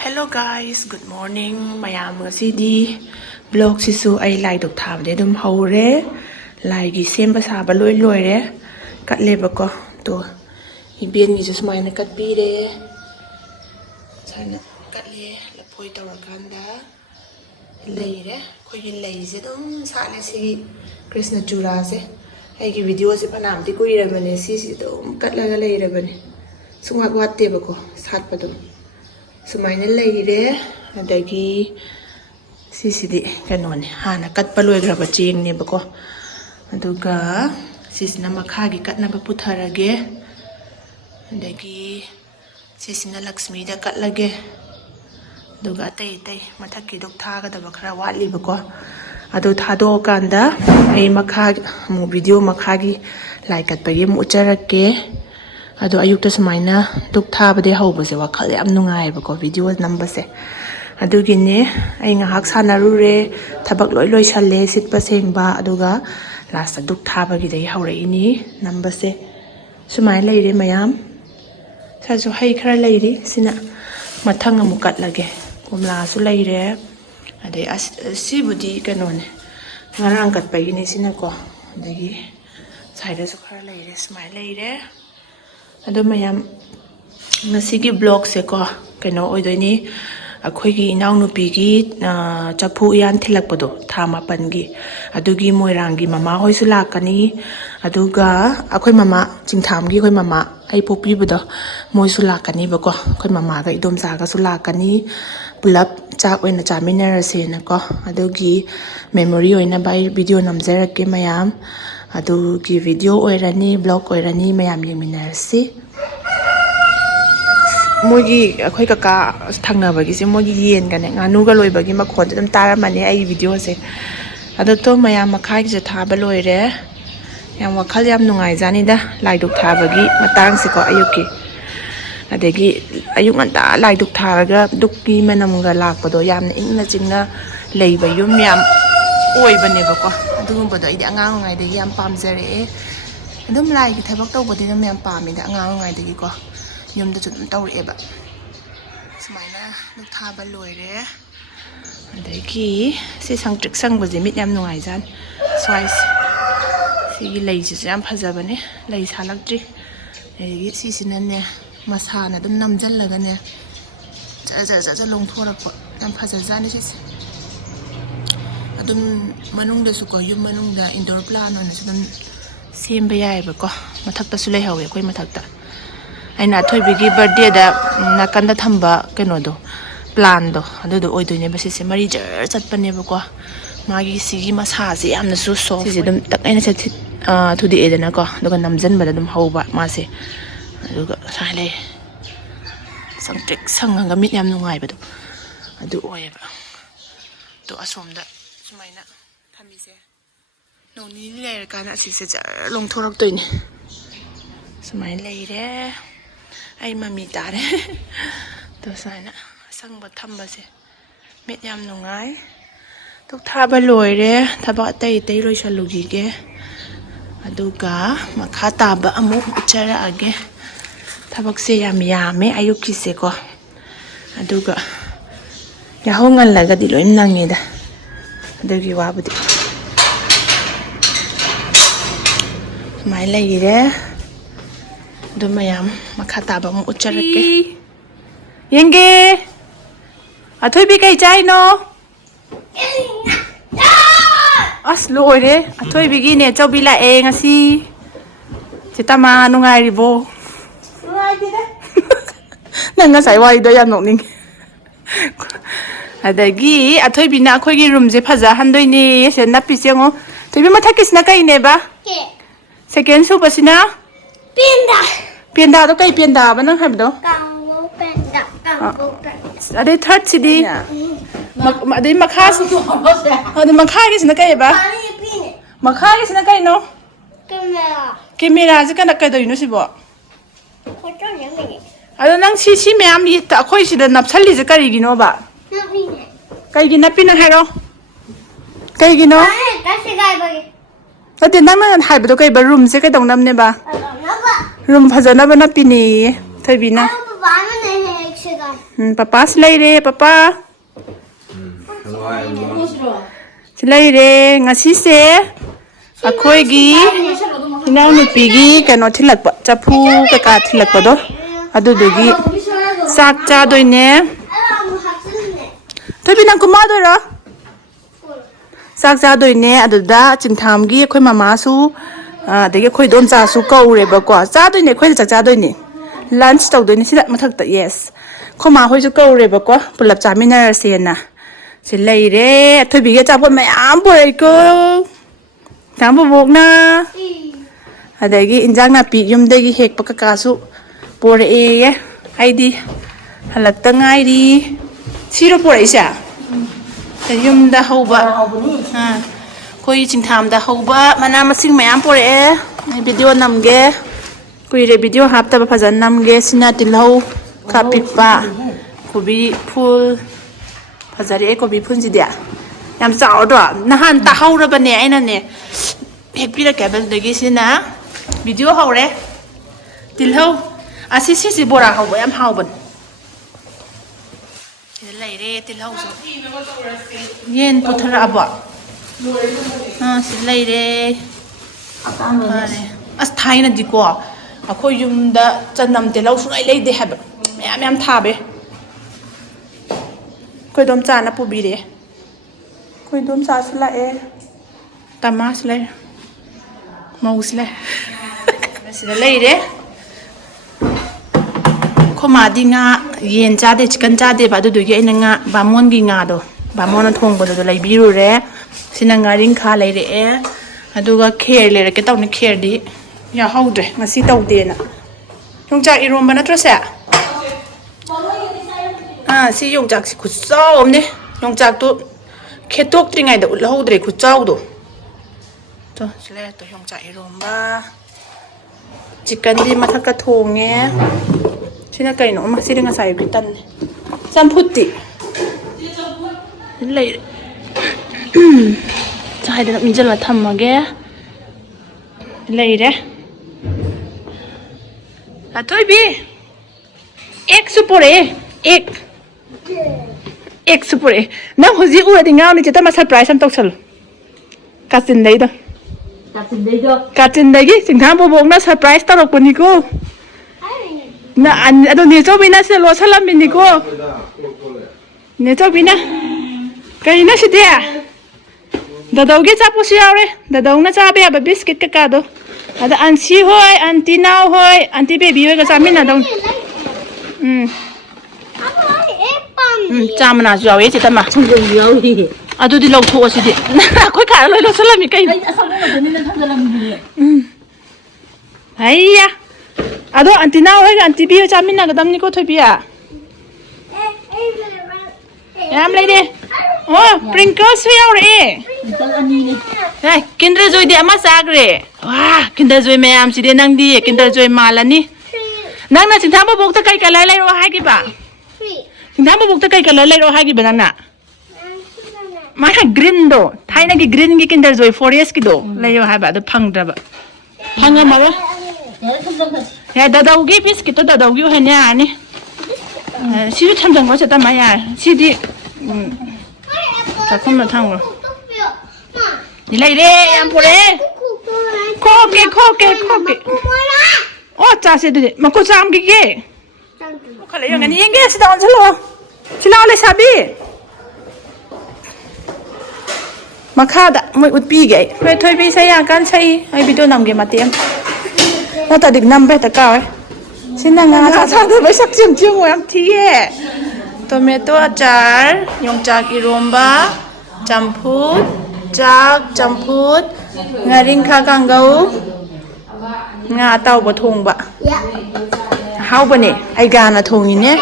Hello guys, good morning. Mayam ngasidi vlog sisu ai lai dok thabde dum haure. Lai gi semba saba loi loire. Katle bako to ibien gi smaina kat pire. Sana katle la poi tawakanda. Leire khoi gi leise dum sale si Krishna chura se. Ai gi video se panam ti kuira bane si dum katla ga leire bane. Sungwat watte bako sat padum. Sumaina leire adagi sisidi kanone hana katpa loigraba cheng ne bako aduga sisina makhagi katnaba putharage adagi sisina Lakshmi da katlage aduga tai mathakki dok thagadaba khara watli bako adu thado kanda ai makha mu video makhagi like katpagi mu charake ado ayukta sumaina duk thabade hobase wakhal yam nungai bako video number se adugine ai ngahak sanarure thabak loi salle sitpa sengba aduga last duk thabagi dei haureini number se sumai leire mayam sasu hai khara leiri sina mathang amukat lage kumla su leire adai sibudi kanone ngarang kat pagini sina ko adagi saida su khara leire sumai leire ado mayam ngasigi blog se ko keno oidoini akhoigi Enaonupigi Chafu Uyen thilakpado thama pangi adugi moirangi mama hoisu lakani aduga akhoi mama chingthamgi khoi mama ai popibudo moisu lakani bako khoi mama ga idom saga su lakani pulap Chak oina Chaminnare se na ko adugi memory oina bai video namjarake mayam adugi video oirani blog oirani mayam yeminarsi mogi akhoi kaka thangnabagi se mogi yen gane nganu ga loibagi makhon dum taramani ai video se ado to mayam makhai je thaba loire yam wakhal yam nungai jani da laiduk thabagi matang se ko ayuki adegi ayuk nganta laiduk tharaga dukki manamga lakpado yamna ingna chingna leiba yum yam oibane bako adugumbodo idi angang ngai de yam pamjare adum lai gi thabak tawbodi dum yam pami da angang ngai de ko yum da chudum tawreba sumaina duk thaba loire adegi si sangtrik sangbaje mit yam nungai jan size si lei ji yam phajabane lei salakdri adegi si sinane masana dum namjallaga ne ja longthorakpa yam phajajani si adum manungda su ko yum manungda indoor plan on su dum semba yai ba ko mathakta su lei hawe koi mathakta aina thoibigi birthday da nakanda thamba keno do plan do adu oidoine ba se mari jar chatpane ba ko magi sigi masa se yamna su so si dum tak aina se thudi edana ko doga namjan ba dum hauba ma se aduga sale sangtrik sanganga mit yam nungai ba do adu oyeba to asomda sumaina thamise noni leir kana sise jar longthorak toine sumai leire ai mami tare to saina sangba thamba se met yam nungai tuk thaba loire thaba tai loi salugi ge aduga makha taba amu uchara age thabak se yam yame ayuki se ko aduga yahongal laga di loi nangeda adugi wabudi mai leire do mayam makha taba mu ucharake yenge athoi bi kai chai no as loire athoi bi gi ne chobi la e ngasi chitama nungai ribo nungai dide nanga sai wai do ya nokning adagi athoi bi na khoi gi room je phaja handoi ni se na pi sengo thoi bi mathakisna kai ne ba ke second su basina Penda do kai penda ba nang habdo kangwo penda ade third sidi ade makhas ade makha gi sina kai ba makha gi sina kai no camera je kana kai do ino sibo ado nang si ma'am yi ta khoi sida napsali je kari gi no ba kai gi napina haro kai gi no ka se gai ba gi ade nang na haibdo kai ba room je kai dong nam ne ba room phajana ba napini thaibina Papa Slay, Papa. Slay, Ngasidi, Akoigi, Enaonupigi, cannot tell like Chafu, the cat like Podo. Adugi Chak Chadoine. Tabina Kumadora Chak Chadoine, Aduda, Chintamgi, Mamasu, the Yakoi don't Sasu go Rebecca. Chadoine, quite Chadoine. Lunch to the Nisi Matak, yes. Come on, who's you go Rebecca? Pull up Chaminnare Siena. She lay to be get up with my arm breaker. Tambo Wogna. Adagi in Jana Pium Degi Hek Pakasu. Por ID Halatang ID Siro Porisha. The Yum the Hoba Coiching Tam the Hoba, Manamasing my ampore, video namge, Kui video hapta Pazan namge, Sinatil Kapipa, could be full Pazare, could be Punzidia. Yam Saudra, Nahan Tahora Banane, Hepira Cabin the Gisina, video hore, Tilho. Assisi Bora, how I am Hauben. The lady till house. Yen put her about. She lady. As tiny decor. A coyum the Chanam de Laus, I lady habit. I am Tabe. Coidom Sana Pubide. Coidom Sasla e Tamasle Mousle. The lady. Comadinga, Yen Jade, Chicken Jade, Badu Yenanga, Bamon Gingado, Bamona Tongo, the Libiru Re, Sinangaring Car Lady Air, Aduga Care, get on the care di. Ya hold it, Masita Dena. Young Jack Iromana Trosa. See young Jack could saw me. Young Jack to Ketok thing I don't hold it could saw do. So, let the young Jack Iromba Chicken di Mataka Tongue. Sina kayo no, masiri nga sayo kitan. Samputi. Lay. Tsaka din minsan matamage. Lay de. Atoy bi. Ek supore. Ek supore. Nang huzi ura di ngaw ni chita ma surprise am toksal. Kasin day do. Kasin day gi. Singham bubong na surprise tarok po ni ko. Na ano nito bina sa lo salam biniko. Nito bina. Kaya na si dia. Dadaw gi chapo siya re. Dadaw na sabi aba biscuit kakado. Ada ansi hoy, anti now hoy, anti baby hoy kasama na daw. Chama na siya we chita ma. Ado di law tho si di. Koi ka lo salam kai. Ayya. Ado anti now hoy anti bi Chaminna gadam ni ko thobiya. Yam lady. Oh, sprinkles here. Hey, Kinder Joy di ama sagre. Wah, Kinder Joy mayam si de nang di Kinder Joy malani. Nang na sinthamba bokta kai kalai lai ro hai ki ba. Sinthamba bokta kai kalai lai ro hai ki ba nang na. Ma green do. Thai na ki green ki Kinder Joy forest ki do. Lai ro hai ba do phang da ba. Phang ma ba. Ya dadau gi biscuit to dadau gi hai ne ani. Si ju tham jang ko cha ta ma ya. Si di 자, 컴퓨터 타는 거. 이래, 안 보래? 코게. 짜세들, 먹고 잠기게. 칼래, 영안이 얘기해, 시다, 언슬로. 지나올래, 사비. 마카다, 뭐, 웃비게. 왜 토이비 사야, 간차이. 아이, 비도 남게, 맞대요. 너다 dig 남배, 다 신나가, 자사들, 왜 삭지음 지금 모양 티에. Tomato acar, yung Chak iromba, campur, Chak campur, ngaring kakanggaw, nga tao ba thong ba? How ba ni? Ay gana thong ini.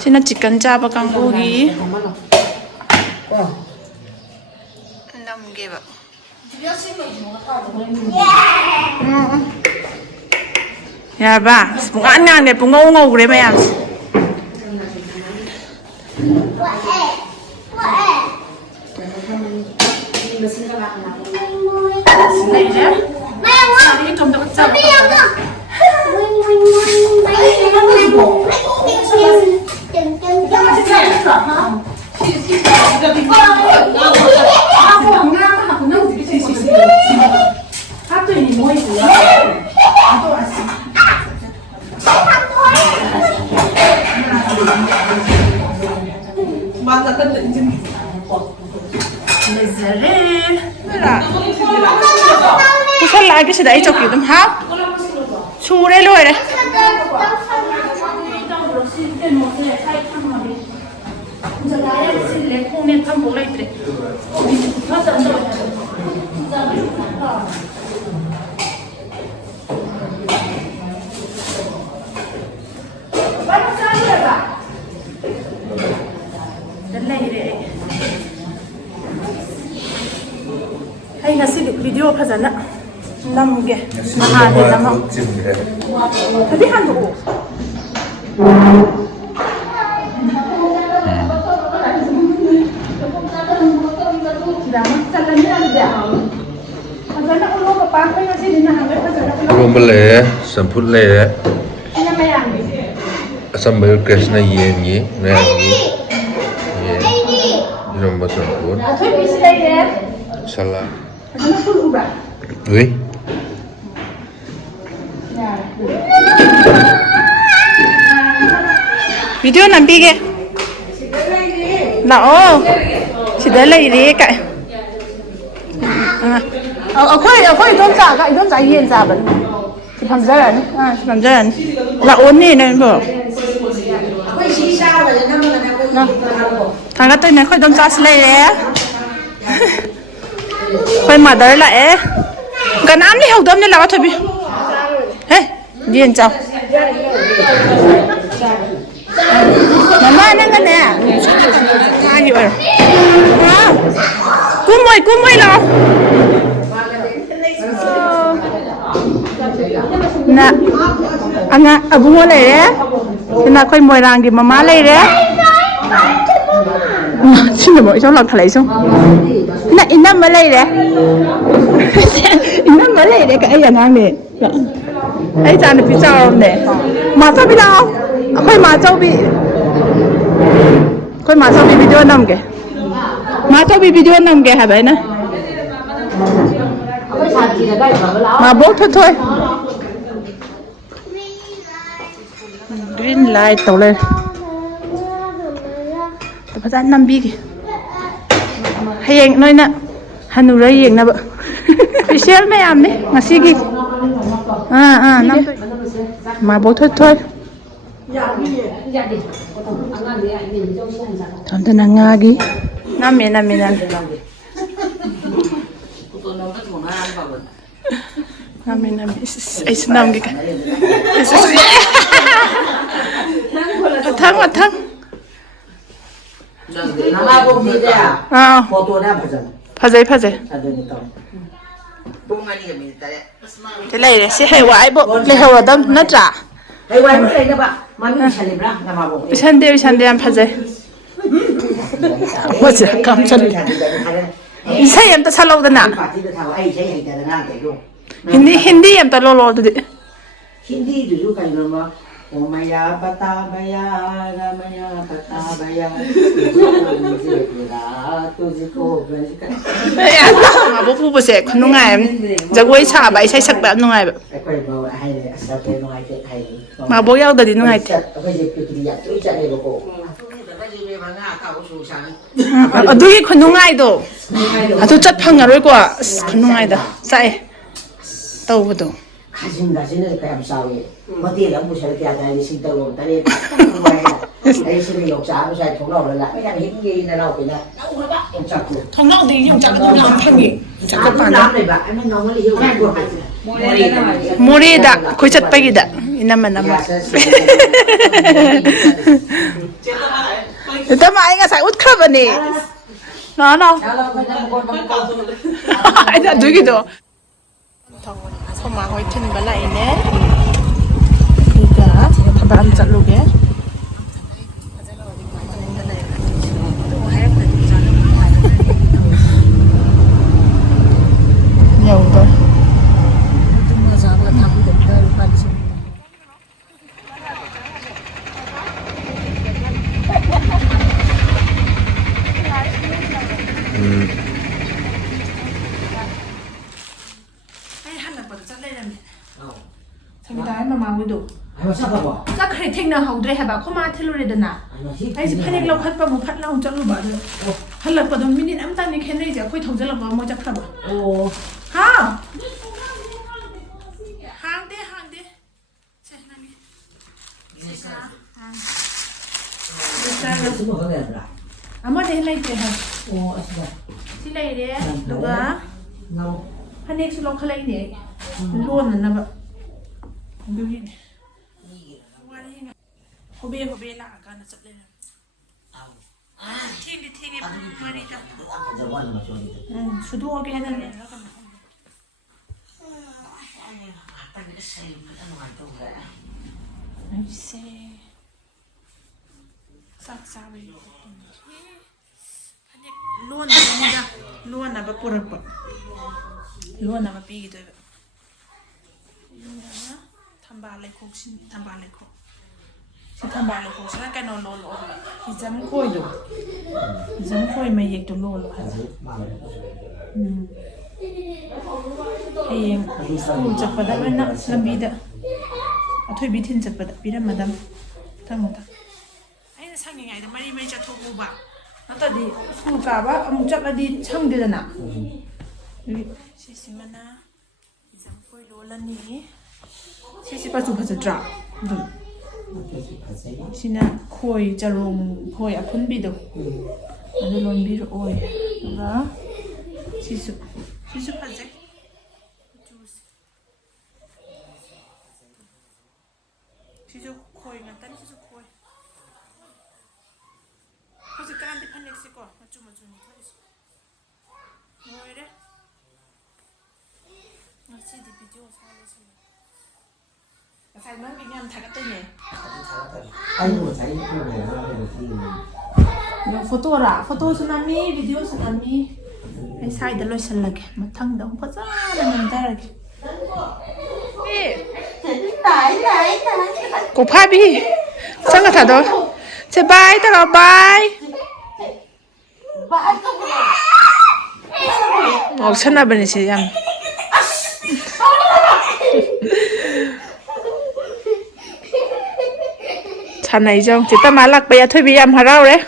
Sina chicken chapa kanggugi. Namge ba? Ya ba, bungan nga ne pungaw gure mayam. Lezare. Pusal lagi sih dah coklat itu, ha? Sure lo ada. Hey, Ngasidi video fazana namge mahade nama tadi handu Belum boleh, semput leh. Sambil Krishna Uyen nombor semput. Salah. Oui. Video nanti ke? Nah, oh, sudah lagi kak. Aku itu tak Uyen sahabat. Siapa jalan? Siapa jalan? Lah, oni nih bu. Nah, thằng cái tên này khơi đông cha slay đấy. Khơi mà đợi lại. Cái nám đi học đâm nên là thôi bi. Hey, Uyen chào. Mama nang cái nè. Ai vậy? Cú mồi nào. Nè, anh abu mua lại đấy. Thế nào khơi mồi làng thì mama lại đấy. Xin lỗi mọi cháu lọt thả lấy xong. Nè, in năm mới lấy đấy. In năm mới lấy đấy cái anh hàng này. Ấy chàng được phía sau không này. Mà sao bị đâu? Khơi mà cháu bị. Khơi mà sao bị video nằm kìa. Mà cháu bị video nằm kìa hả vậy nè. Mà bố thôi. Green light tàu lên. Tập ra năm bi kì. Hay nói nè. Hanu ra yên nè bợ. Special mấy em đấy. Ngasidi. Năm. Mà bố thôi. Thằng tên là ngagi. Năm. Ấy xin năm kì. Thằng. 파제. Thế này để sẽ hay quái bộ lấy hầu ở đâu nó trả. Hay quái cái này bạn, mà mình chả làm ra mà bộ. Bị ăn 파제. What the come chân. Sai em ta sao lâu nè. Hindi em ta lâu rồi. Hindi dulu kan nama Omaya Patabaya Ramaya Patabaya mà bố phu sẽ không nung ngày giờ quay trả bài say sắc bạn nung ngày mà bố yêu đời nung ngày ở đây không nung ngày đâu à tôi chất phăng rồi quá không nung ngày đâu sai đâu vậy đâu 가진을 그냥 싸우게 어디에 너무 저렇게 하다니 신도로 다리 đây xin được xã sai thằng nào là mấy anh hiến gì nào thì nè thằng nào thì dùng chặt nó làm thằng gì chặt cái bàn đó mori đã khối chặt bay đã năm mà tao mà anh sai út khớp vậy nè nó anh đã đuổi cái đó không mà hỏi Thinba lại nè thì cả thằng bạn chặt luôn kìa nhiều rồi Chaminnare mà mau đủ. Chắc ให้เทงนาเฮาด้วยให้แบบเข้ามาเทลุเรดนะไอ้สิพันเอกเราคัดปะมุพัดเราจังรู้บ้าเลยฮัลโหลปะดมมินิน้ำตาลนี่แค่ไหนจะคุยทงจะลงมาโมจะขับอ่ะโอ้ฮะห่างเด้ใช่นั่นนี่ใช่ค่ะห่างใช่แล้วอามาเดนไล่เจ้าโอ้ที่ไล่เด้ลูกอ่ะพันเอกสุลงเขาไล่เนี่ยล้วนนั่นนะแบบดูนี่ว่าได้ยังไงเขาเบี้ยละกันนะจัดเลยทิ้งมาดิจ้ะสุดโอเคนั่นแหละแล้วกันไม่ใช่สักสาวเลยพันเอกล้วนนะจ้ะล้วนนะแบบปวดปวดล้วนนะแบบปีกี่ตัวแบบทำบาเลยคุกชิทำบาเลยคุกชิทำบาเลยคุกฉันนั่งกันนอนโลฮิจำคุยอยู่ฮิจำคุยมาเยกตัวโลค่ะเองกูจับประดับนะลำบีดะเอาถ้วยบิทินจับประดับบีดะมาดามทั้งหมดไอ้ช่างยังไงแต่ไม่จะทุกกูบ้าแล้วตอนนี้กูกะว่ามึงจับอดีตช่างเดือนน่ะชิสิมานะฮิจำคุยโลละนี้시시 빠져 드라. 시나 코이 자롱 코이 아픈 비도. 아주 런비로 오이. 누가 시수 빠져. 시수 코이 나 딴 시수 코이. 그래서 까한테 판렉스 거 맞죠. 뭐이래? Ngasidi video 살려서. Phải mấy video thay cái tên này. Anh muốn thấy cái này nó là gì? Yung photo ra, photo tsunami, video tsunami. Ay sai daloy sa lag. Matang daw pa sa nang darag. Cô phai bi. Sang ka thado. Say bye ta bye. Ngọc chân na bên này em. Chả này chồng, chỉ ta mà lạc bây giờ thôi bị em harau đấy.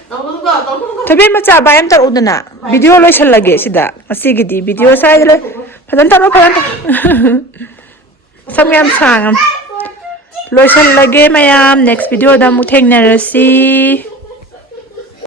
Thôi bị mà chả bài em tao ổn nè. Video lôi chân lagi sih dah. Masih gede video saya le. Padahal tahu. Sam em sang. Lôi chân lagi mayam. Next video dah muteng nerasi.